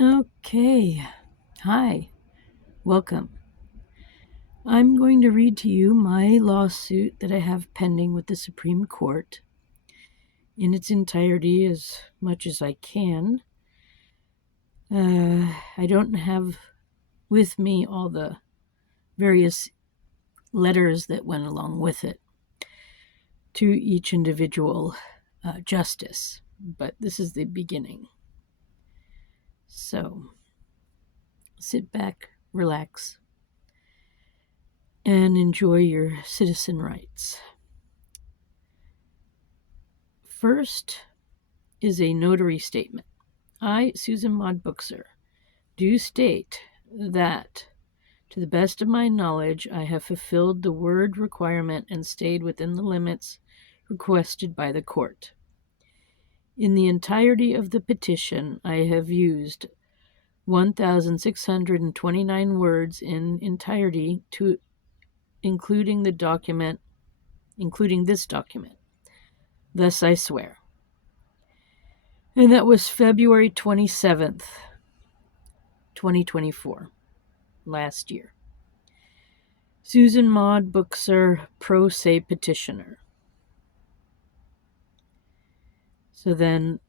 Okay. Hi. Welcome. I'm going to read to you my lawsuit that I have pending with the Supreme Court in its entirety as much as I can. I don't have with me all the various letters that went along with it to each individual justice, but this is the beginning. So sit back, relax, and enjoy your citizen rights. First is a notary statement. I, Susan Maud Buchser, do state that, to the best of my knowledge, I have fulfilled the word requirement and stayed within the limits requested by the court. In the entirety of the petition, I have used 1,629 words in entirety to including this document. Thus I swear. And that was February 27th, 2024, last year. Susan Maud Buchser, pro se petitioner. So then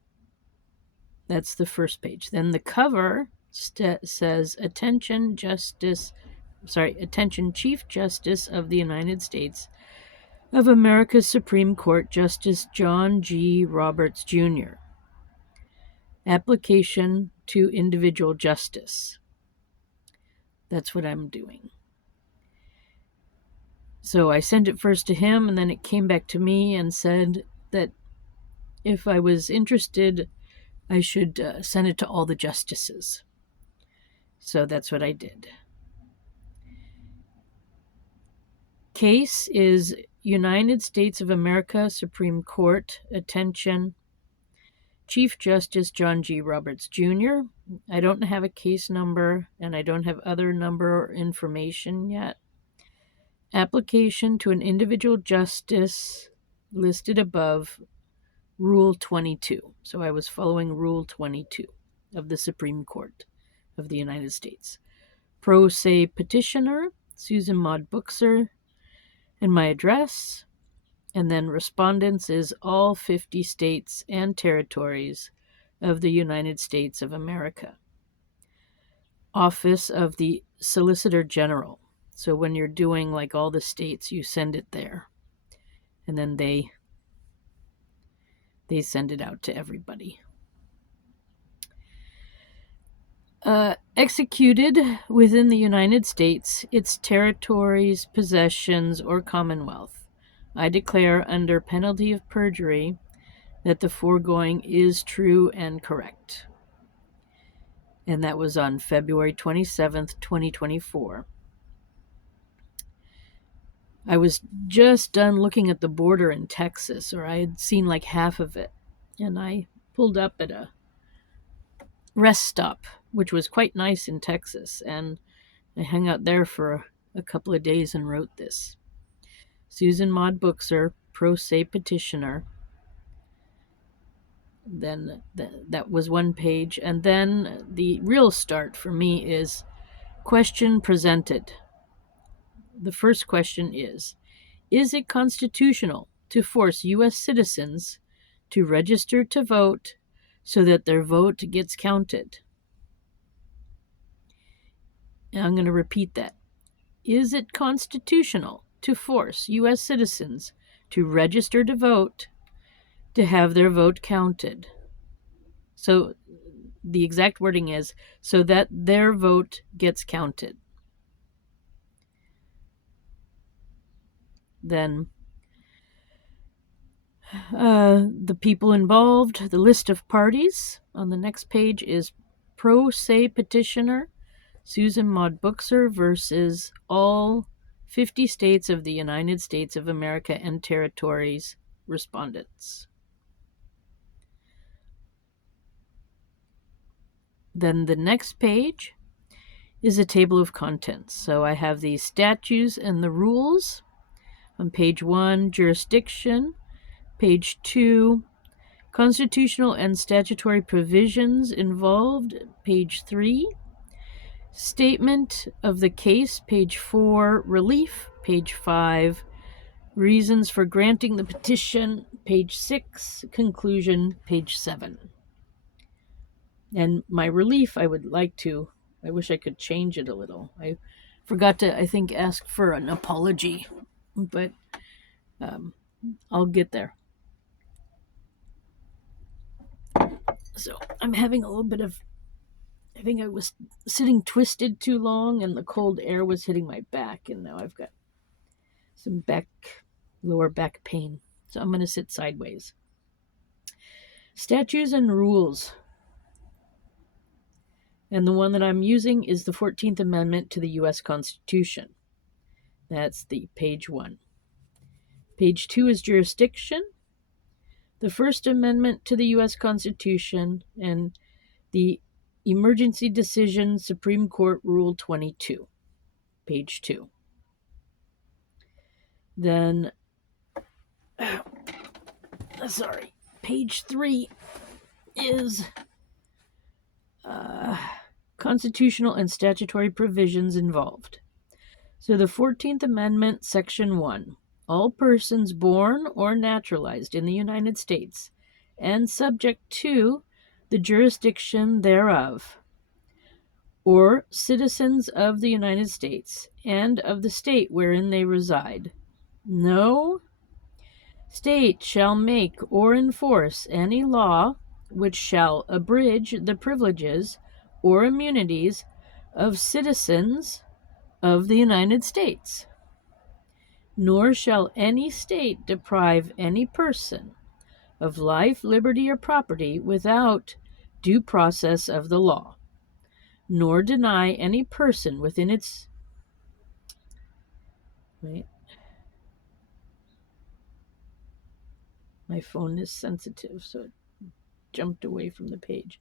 that's the first page. Then the cover says, Attention Chief Justice of the United States of America's Supreme Court, Justice John G. Roberts, Jr. Application to individual justice. That's what I'm doing. So I sent it first to him, and then it came back to me and said that if I was interested, I should send it to all the justices. So that's what I did. Case is United States of America Supreme Court. Attention, Chief Justice John G. Roberts, Jr. I don't have a case number, and I don't have other number or information yet. Application to an individual justice listed above, Rule 22. So I was following Rule 22 of the Supreme Court of the United States. Pro se petitioner, Susan Maud Buchser, and my address. And then respondents is all 50 states and territories of the United States of America. Office of the Solicitor General. So when you're doing like all the states, you send it there. And then they send it out to everybody. Executed within the United States, its territories, possessions, or Commonwealth. I declare under penalty of perjury that the foregoing is true and correct. And that was on February 27th, 2024. I was just done looking at the border in Texas, or I had seen like half of it, and I pulled up at a rest stop, which was quite nice in Texas, and I hung out there for a couple of days and wrote this. Susan Maud Buchser, pro se petitioner. Then that was one page, and then the real start for me is question presented. The first question is it constitutional to force U.S. citizens to register to vote so that their vote gets counted? And I'm going to repeat that. Is it constitutional to force U.S. citizens to register to vote to have their vote counted? So the exact wording is, so that their vote gets counted. Then the people involved, the list of parties on the next page is pro se petitioner Susan Maud Buchser versus all 50 states of the United States of America and territories respondents. Then the next page is a table of contents. So I have the statutes and the rules. On page 1, jurisdiction. Page 2, Constitutional and statutory provisions involved, page 3. Statement of the case, page 4. Relief, page 5. Reasons for granting the petition, page 6. Conclusion, page 7. And my relief, I wish I could change it a little. I forgot to, I think, ask for an apology, but I'll get there. So I'm having a little bit of, I think I was sitting twisted too long and the cold air was hitting my back, and now I've got some lower back pain. So I'm going to sit sideways. Statutes and rules. And the one that I'm using is the 14th Amendment to the U.S. Constitution. That's the page 1. Page 2 is jurisdiction, the First Amendment to the U.S. Constitution, and the Emergency Decision Supreme Court Rule 22, page 2. Then, page 3 is constitutional and statutory provisions involved. So the 14th Amendment, Section 1. All persons born or naturalized in the United States and subject to the jurisdiction thereof, or citizens of the United States and of the state wherein they reside. No state shall make or enforce any law which shall abridge the privileges or immunities of citizens of the United States. Nor shall any state deprive any person of life, liberty, or property without due process of the law, nor deny any person within its... Wait. My phone is sensitive, so it jumped away from the page.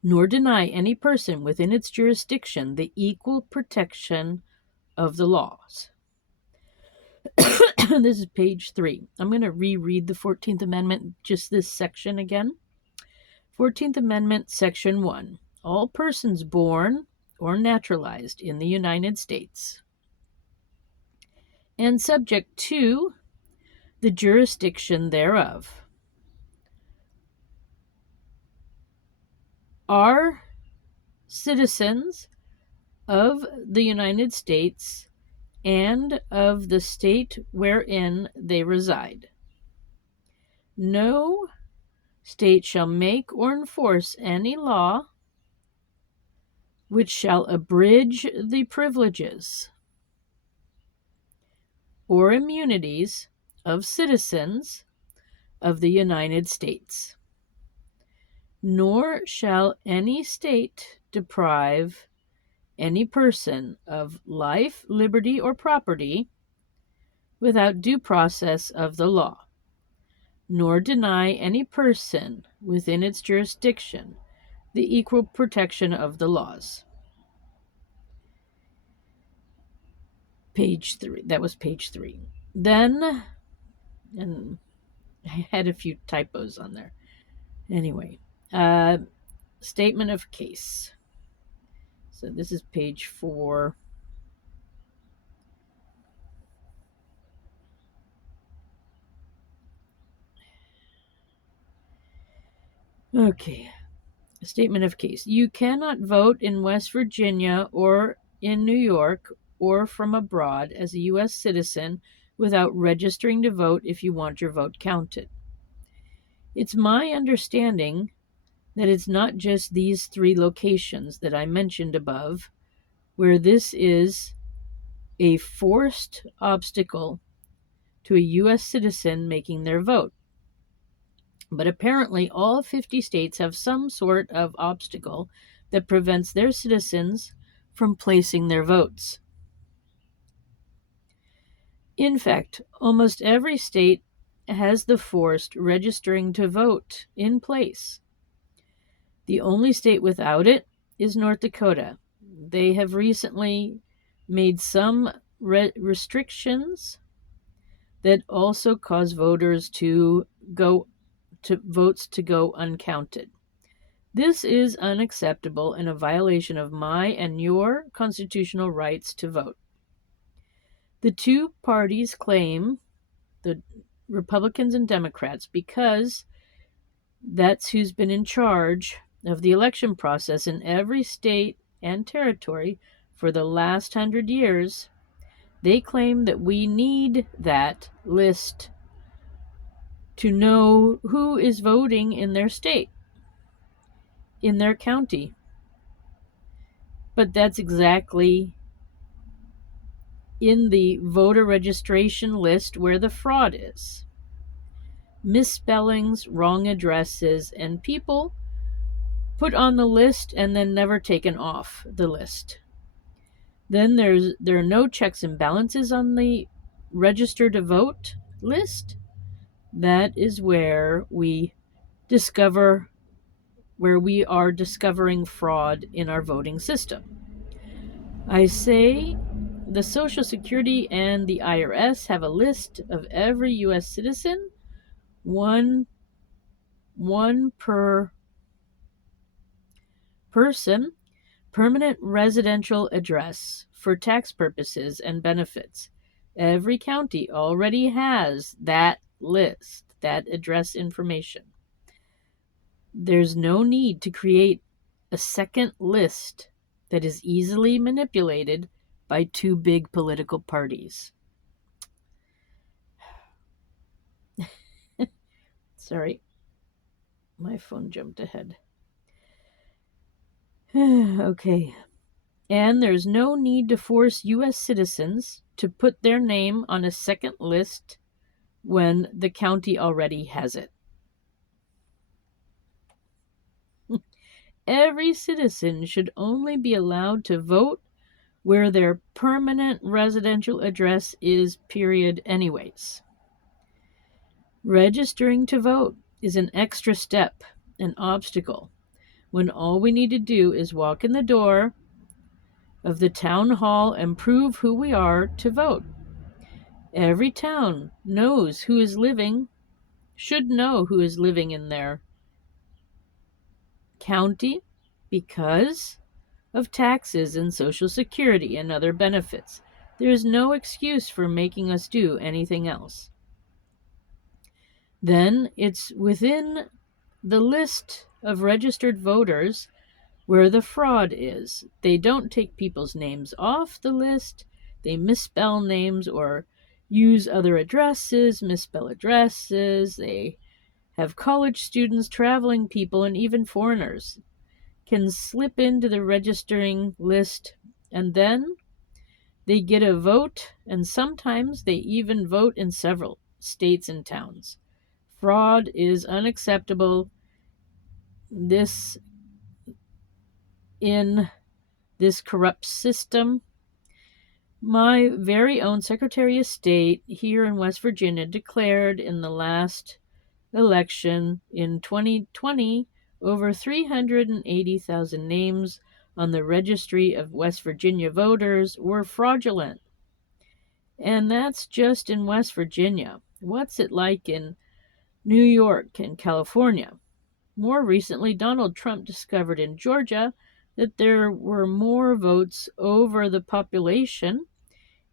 Nor deny any person within its jurisdiction the equal protection of the laws. This is page 3. I'm going to reread the 14th Amendment, just this section again. 14th Amendment, Section 1. All persons born or naturalized in the United States and subject to the jurisdiction thereof are citizens of the United States and of the state wherein they reside. No state shall make or enforce any law which shall abridge the privileges or immunities of citizens of the United States. Nor shall any state deprive any person of life, liberty, or property without due process of the law, nor deny any person within its jurisdiction the equal protection of the laws. Page 3. That was page 3. Then, and I had a few typos on there. Anyway, statement of case. So this is page 4. Okay. Statement of case. You cannot vote in West Virginia or in New York or from abroad as a U.S. citizen without registering to vote if you want your vote counted. It's my understanding that it's not just these 3 locations that I mentioned above where this is a forced obstacle to a U.S. citizen making their vote. But apparently all 50 states have some sort of obstacle that prevents their citizens from placing their votes. In fact, almost every state has the forced registering to vote in place. The only state without it is North Dakota. They have recently made some restrictions that also cause votes to go uncounted. This is unacceptable and a violation of my and your constitutional rights to vote. The two parties claim, the Republicans and Democrats, because that's who's been in charge of the election process in every state and territory for the last 100 years, they claim that we need that list to know who is voting in their state, in their county. But that's exactly in the voter registration list where the fraud is. Misspellings, wrong addresses, and people put on the list and then never taken off the list. Then there are no checks and balances on the register to vote list. That is where we are discovering fraud in our voting system. I say the Social Security and the IRS have a list of every U.S. citizen, one per person, permanent residential address for tax purposes and benefits. Every county already has that list, that address information. There's no need to create a second list that is easily manipulated by two big political parties. Sorry, my phone jumped ahead. Okay. And there's no need to force U.S. citizens to put their name on a second list when the county already has it. Every citizen should only be allowed to vote where their permanent residential address is, period, anyways. Registering to vote is an extra step, an obstacle, when all we need to do is walk in the door of the town hall and prove who we are to vote. Every town knows who is living, should know who is living in their county because of taxes and Social Security and other benefits. There is no excuse for making us do anything else. Then it's within the list of registered voters where the fraud is. They don't take people's names off the list. They misspell names or use other addresses, misspell addresses. They have college students, traveling people, and even foreigners can slip into the registering list, and then they get a vote, and sometimes they even vote in several states and towns. Fraud is unacceptable. In this corrupt system, my very own Secretary of State here in West Virginia declared in the last election in 2020 over 380,000 names on the registry of West Virginia voters were fraudulent. And that's just in West Virginia. What's it like in New York and California? More recently, Donald Trump discovered in Georgia that there were more votes over the population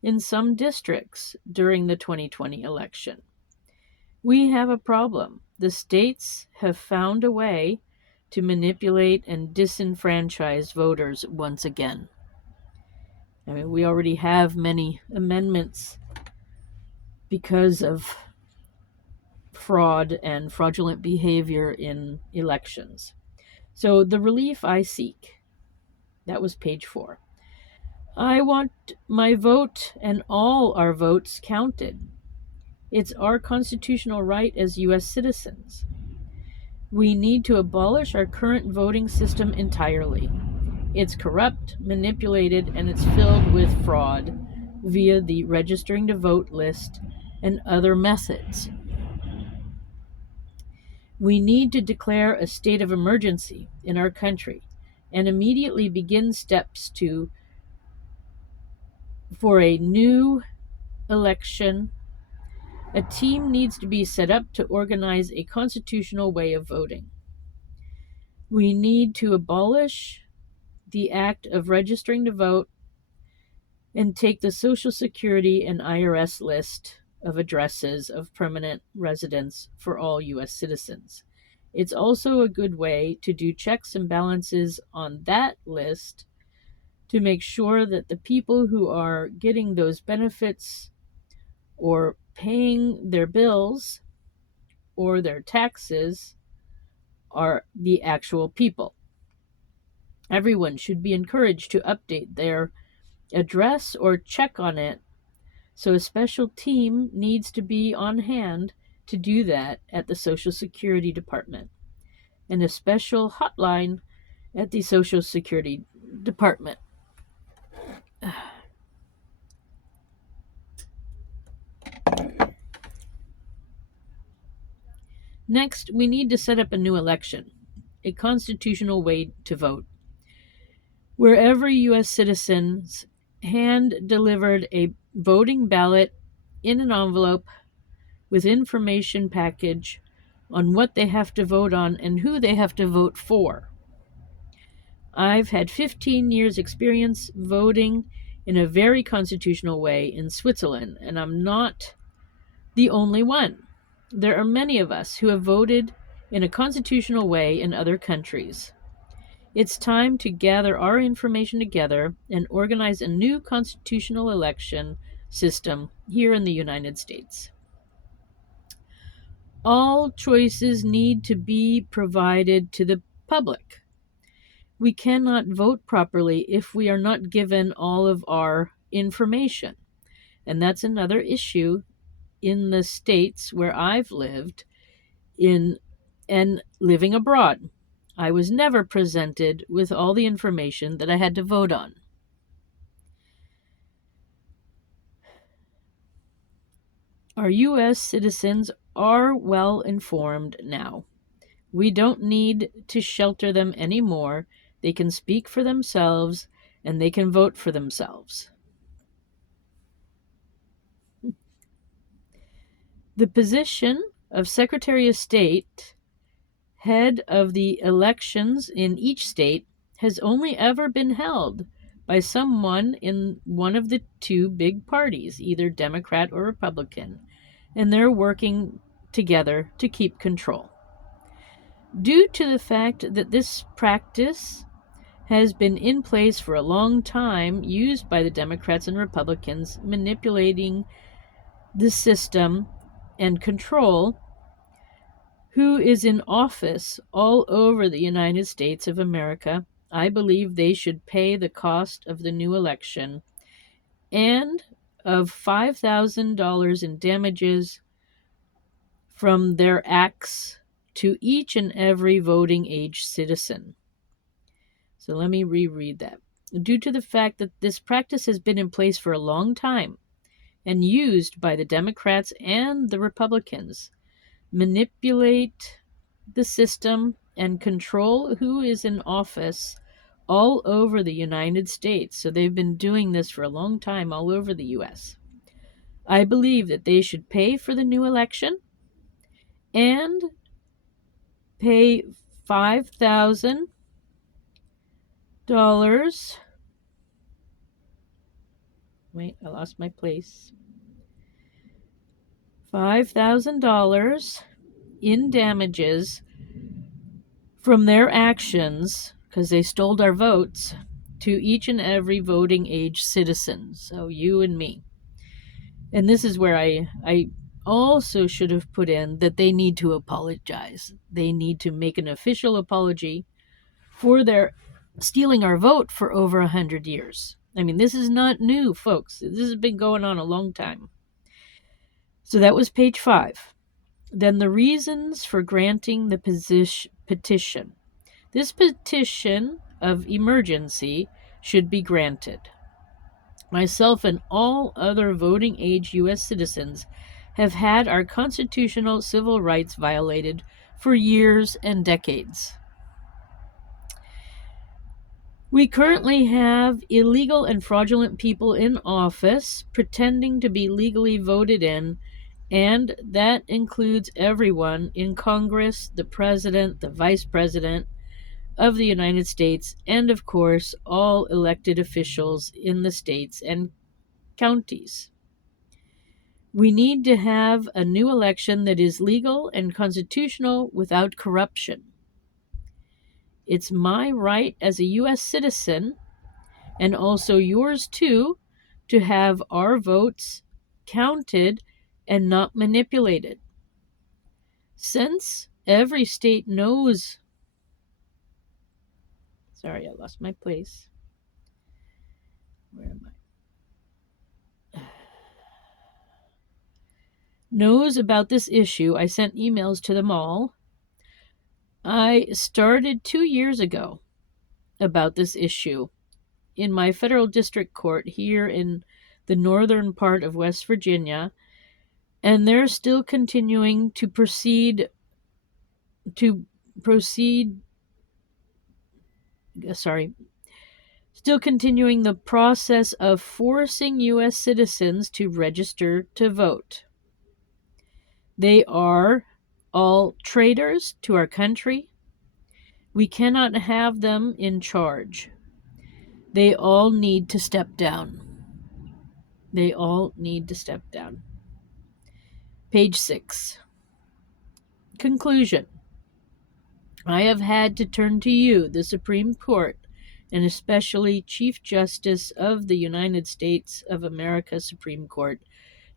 in some districts during the 2020 election. We have a problem. The states have found a way to manipulate and disenfranchise voters once again. I mean, we already have many amendments because of fraud and fraudulent behavior in elections. So the relief I seek, that was page 4. I want my vote and all our votes counted. It's our constitutional right as U.S. citizens. We need to abolish our current voting system entirely. It's corrupt, manipulated, and it's filled with fraud via the registering to vote list and other methods. We need to declare a state of emergency in our country and immediately begin steps for a new election A team needs to be set up to organize a constitutional way of voting. We need to abolish the act of registering to vote and take the Social Security and IRS list of addresses of permanent residence for all U.S. citizens. It's also a good way to do checks and balances on that list to make sure that the people who are getting those benefits or paying their bills or their taxes are the actual people. Everyone should be encouraged to update their address or check on it, so a special team needs to be on hand to do that at the Social Security Department, and a special hotline at the Social Security Department. Next, we need to set up a new election, a constitutional way to vote, where every U.S. citizen's hand-delivered a voting ballot in an envelope with information package on what they have to vote on and who they have to vote for. I've had 15 years experience voting in a very constitutional way in Switzerland, and I'm not the only one. There are many of us who have voted in a constitutional way in other countries. It's time to gather our information together and organize a new constitutional election system here in the United States. All choices need to be provided to the public. We cannot vote properly if we are not given all of our information. And that's another issue in the states where I've lived in and living abroad. I was never presented with all the information that I had to vote on. Our U.S. citizens are well informed now. We don't need to shelter them anymore. They can speak for themselves and they can vote for themselves. The position of Secretary of State, head of the elections in each state, has only ever been held by someone in one of the two big parties, either Democrat or Republican, and they're working together to keep control. Due to the fact that this practice has been in place for a long time, used by the Democrats and Republicans, manipulating the system and control who is in office all over the United States of America, I believe they should pay the cost of the new election and of $5,000 in damages from their acts to each and every voting age citizen. So let me reread that. Due to the fact that this practice has been in place for a long time and used by the Democrats and the Republicans, manipulate the system and control who is in office all over the United States. So they've been doing this for a long time all over the U.S. I believe that they should pay for the new election and pay $5,000. Wait, I lost my place. $5,000 in damages from their actions, because they stole our votes, to each and every voting age citizen. So you and me. And this is where I also should have put in that they need to apologize. They need to make an official apology for their stealing our vote for over 100 years. I mean, this is not new, folks. This has been going on a long time. So that was page 5. Then the reasons for granting the petition. This petition of emergency should be granted. Myself and all other voting age U.S. citizens have had our constitutional civil rights violated for years and decades. We currently have illegal and fraudulent people in office pretending to be legally voted in And that includes everyone in Congress, the president, the vice president of the United States, and of course, all elected officials in the states and counties. We need to have a new election that is legal and constitutional without corruption. It's my right as a U.S. citizen, and also yours too, to have our votes counted and not manipulated. Since every state knows, sorry, I lost my place. Where am I? Knows about this issue, I sent emails to them all. I started 2 years ago about this issue in my federal district court here in the northern part of West Virginia, and they're still continuing to proceed still continuing the process of forcing U.S. citizens to register to vote. They are all traitors to our country. We cannot have them in charge. They all need to step down. They all need to step down. Page 6. Conclusion. I have had to turn to you, the Supreme Court, and especially Chief Justice of the United States of America Supreme Court,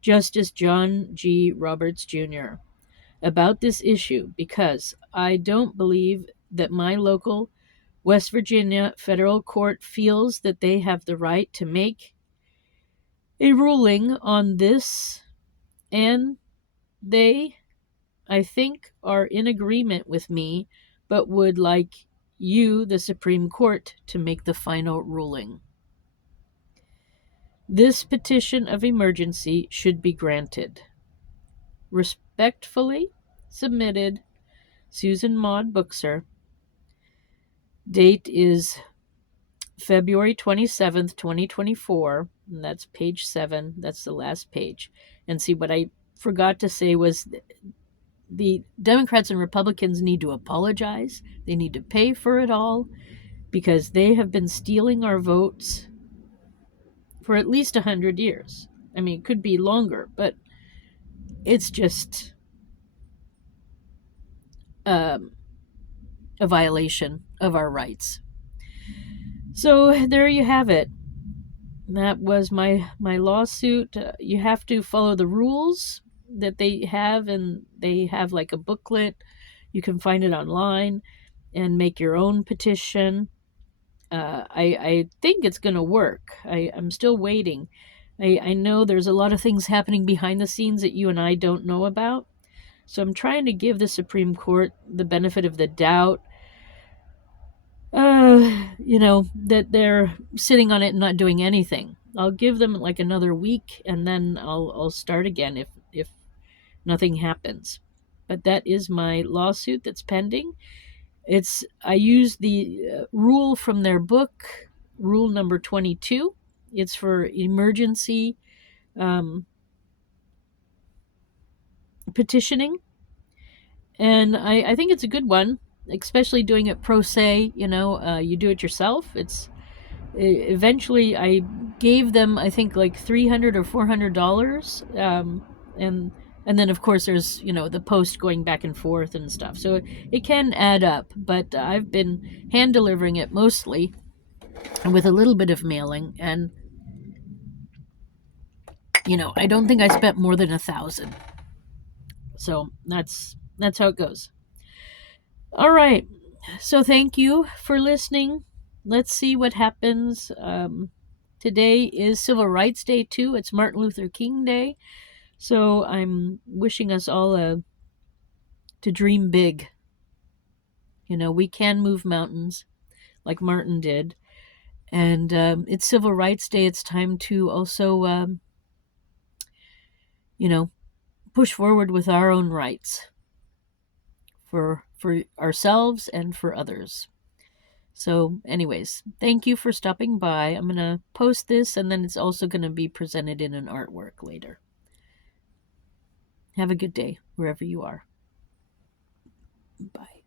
Justice John G. Roberts, Jr., about this issue because I don't believe that my local West Virginia federal court feels that they have the right to make a ruling on this, and they, I think, are in agreement with me, but would like you, the Supreme Court, to make the final ruling. This petition of emergency should be granted. Respectfully submitted, Susan Maud Buchser. Date is February 27th, 2024, and that's page 7. That's the last page. And see, what I forgot to say was the Democrats and Republicans need to apologize. They need to pay for it all because they have been stealing our votes for at least 100 years. I mean, it could be longer, but it's just a violation of our rights. So there you have it. That was my lawsuit. You have to follow the rules that they have, and they have like a booklet. You can find it online and make your own petition. I think it's going to work. I'm still waiting. I know there's a lot of things happening behind the scenes that you and I don't know about. So I'm trying to give the Supreme Court the benefit of the doubt. That they're sitting on it and not doing anything. I'll give them like another week, and then I'll start again if nothing happens. But that is my lawsuit that's pending. I use the rule from their book, rule number 22. It's for emergency petitioning, and I think it's a good one, especially doing it pro se. You do it yourself. It's eventually I gave them, I think, like $300 or $400, and then of course there's the post going back and forth and stuff, so it can add up. But I've been hand delivering it mostly, and with a little bit of mailing, and I don't think I spent more than $1,000. So that's how it goes. All right. So thank you for listening. Let's see what happens. Today is Civil Rights Day too. It's Martin Luther King Day. So I'm wishing us all to dream big. We can move mountains like Martin did. And it's Civil Rights Day. It's time to also, push forward with our own rights for ourselves and for others. So anyways, thank you for stopping by. I'm going to post this, and then it's also going to be presented in an artwork later. Have a good day wherever you are. Bye.